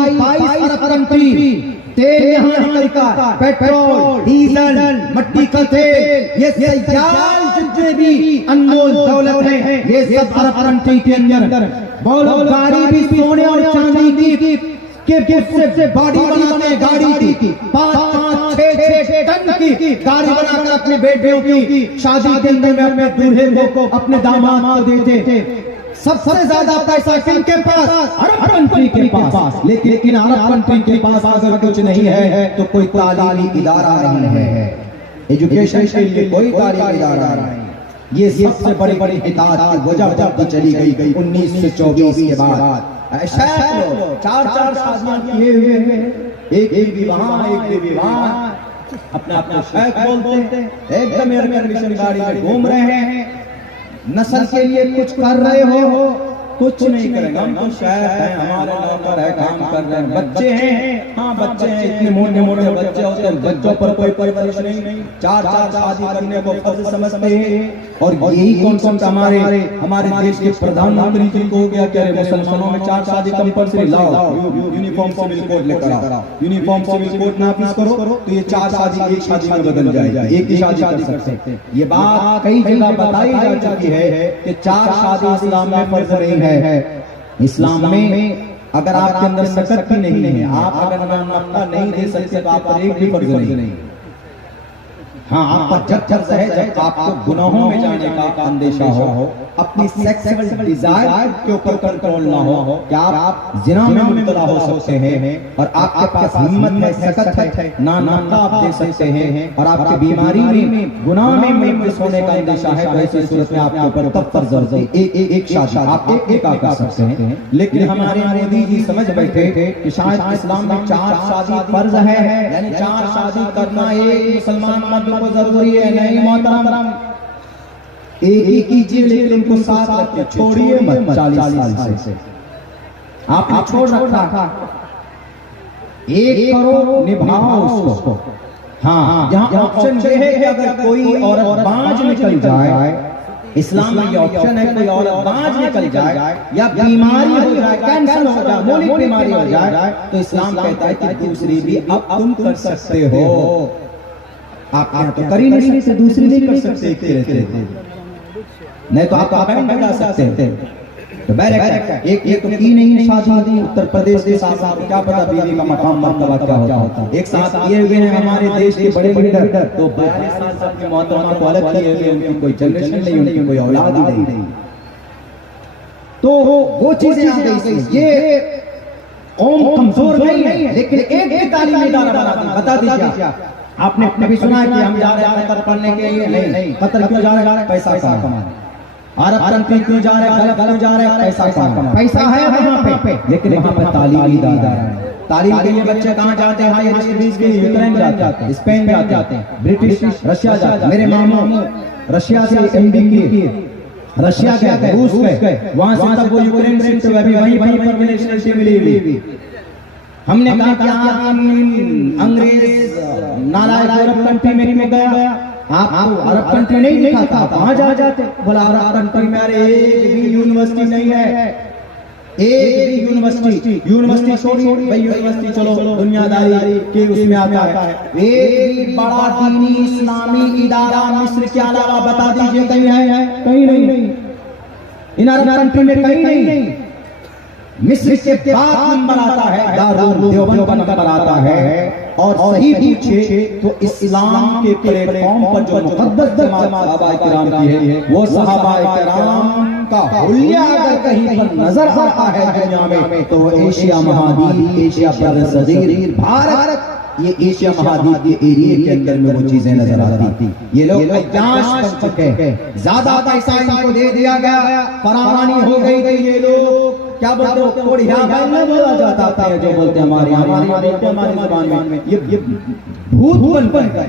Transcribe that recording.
22 Arab country तेल यहाँ निकलता, पेट्रोल, डीजल, मट्टी का तेल, ये सयाल जितने भी अनमोल दौलत है ये सब अरब कंट्री के अंदर। बोलो गाड़ी भी सोने और चांदी की से बॉडी बनाते हैं, गाड़ी की 5-5, 6-6 टन की गाड़ी बनाकर अपने बेटियों की शादी के अंदर में अपने दूल्हे को अपने दामाद को देते। सबसे ज्यादा पैसा किनके पास? अरब कंट्री के पास। लेकिन अरब कंट्री के पास अगर कुछ नहीं है तो कोई तालीमी इदारा नहीं है, एजुकेशन के लिए कोई तालीमी इदारा नहीं। ये सबसे बड़ी बड़ी हिदायत की वजह जब चली गई 1924 के बाद। 4-4 शादियां किए हुए हैं, एक विवाह अपने अपने शेख बोलते हैं, एकदम एयर कंडीशन गाड़ी में घूम रहे हैं, नस्ल के लिए कुछ कर रहे हो, कुछ नहीं करेंगे, हम तो शेख हैं, हमारे नौकर है, काम कर रहे हैं, बच्चे हैं, हाँ बच्चे हैं, इतने मोटे मोटे बच्चे होते हैं, बच्चों पर कोई परवरिश नहीं, 4-4 शादी करने को फर्ज समझते हैं। और यही कॉन्सेप्ट हमारे देश के प्रधानमंत्री जी को हो गया कि अरे मुसलमानों में 4 शादी कंपल्सरी लाओ, यूनिफॉर्म सिविल कोड लेकर आओ, यूनिफॉर्म सिविल कोड नाफिज करो तो ये 4 शादी एक शादी में बदल जाएगी, एक ही शादी कर सकते हैं। ये बात कई जगह बताई जा चुकी है कि 4 शादी इस्लाम में फर्ज नहीं है। इस्लाम में अगर आपके अंदर सकत ही नहीं है, आप अगर नामता नहीं दे सकते तो आप पर एक भी फर्ज नहीं। हाँ, आपका जब फर्ज है जब आपको गुनाहों में जाने का अंदेशा हो, अपनी सेक्सुअल डिजायर के ऊपर कंट्रोल ना हो, क्या आप जिना में मुब्तला हो सकते हैं और आपके पास हिम्मत है, सकत है, नामता आप दे सकते हैं और आपकी बीमारी में गुनाह में मुलविस होने का अंदेशा है, वैसी सूरत में आपके ऊपर तब फर्ज है एक शादी आप एक कर सकते हैं। लेकिन हमारे मोदी जी समझ बैठे कि शायद इस्लाम में 4 शादी फर्ज है, यानी 4 शादी करना एक मुसलमान मर्द को जरूरी है। नहीं मोहतरम, एक ही कीजिए लेकिन उनको साथ रखिए, छोड़िए मत। 40 साल से आपने छोड़ रखा, एक करो, निभाओ उसको। हाँ, यहाँ ऑप्शन ये है कि अगर कोई औरत बांझ निकल जाए, इस्लाम में ये ऑप्शन है, कोई औरत बांझ निकल जाए या बीमारी हो जाए, कैंसर हो जाए, मौलिक बीमारी हो जाए, तो इस्लाम कहता है कि दूसरी भी अब तुम कर सकते हो। आप तो कर ही नहीं सकते, दूसरी नहीं कर सकते, नहीं तो आप बहन बना सकते हैं। तो एक तो की नहीं शादी उत्तर प्रदेश के साथ साथ क्या पता बीवी का मकाम मर्तबा क्या होता है। एक साथ किए हुए हैं हमारे देश के बड़े लीडर, तो 42 साल से अपनी मोहतरमा को अलग किए हुए, उनकी कोई जनरेशन नहीं, उनकी कोई औलाद ही नहीं, तो वो चीजें आ गई। ये कौम कमजोर नहीं है, लेकिन एक तालीमी इदारा बता दीजिए। आपने कभी सुना है कि हम जा रहे हैं कतर पढ़ने के लिए? नहीं। कतर क्यों जा रहे हैं? पैसा कमाने। अरब कंट्री क्यों जा रहे हैं? क्यों जा रहे हैं? पैसा कमाने। पैसा है वहाँ पे, लेकिन वहाँ पे तालीमी इदारा है। तालीम के लिए बच्चे कहाँ जाते हैं? हायर स्टडीज के लिए यूक्रेन जाते हैं, स्पेन जाते हैं, ब्रिटिश रशिया जाते हैं। मेरे मामू रशिया से MD किए, रशिया गए, रूस गए, वहाँ से तब वो यूक्रेन शिफ्ट हुए, अभी वहीं पर मिलिट्री मिली। हमने कहा क्या अंग्रेज नालायक अरब कंट्री में क्यों गया? आप अरब कंट्री नहीं दिखाता, कहाँ जाते? बोला अरब कंट्री में अरे एक भी यूनिवर्सिटी नहीं है, एक भी यूनिवर्सिटी छोड़ी भाई, यूनिवर्सिटी चलो दुनियादारी के उसमें आता है। एक भी बड़ा दीनी इस्लामी इदारा मिस्र के अलावा बता दीजिए कहीं है? कहीं नहीं। इन अरब कंट्री में कहीं नहीं। मिस्र के बाद नंबर आता है, दारुल देवबंद नंबर आता है। और सही पूछे तो इस्लाम के प्लेटफॉर्म पर जो मुक़द्दस जमात सहाबा किराम की है, वो सहाबा किराम का हुलिया अगर कहीं पर नजर आता है दुनिया में, तो एशिया महाद्वीप, एशिया बरसगीर, भारत, ये एशिया महाद्वीप के एरिया के अंदर में वो चीजें नजर आती। ये लोग अयाश कर चुके हैं, ज्यादा पैसा इनको दे दिया गया, फरावानी हो गई थी। ये लोग क्या बोलते हो? कोड़िया में बोला जाता है, जो बोलते हैं हमारी जुबान में, ये भूत बन गए।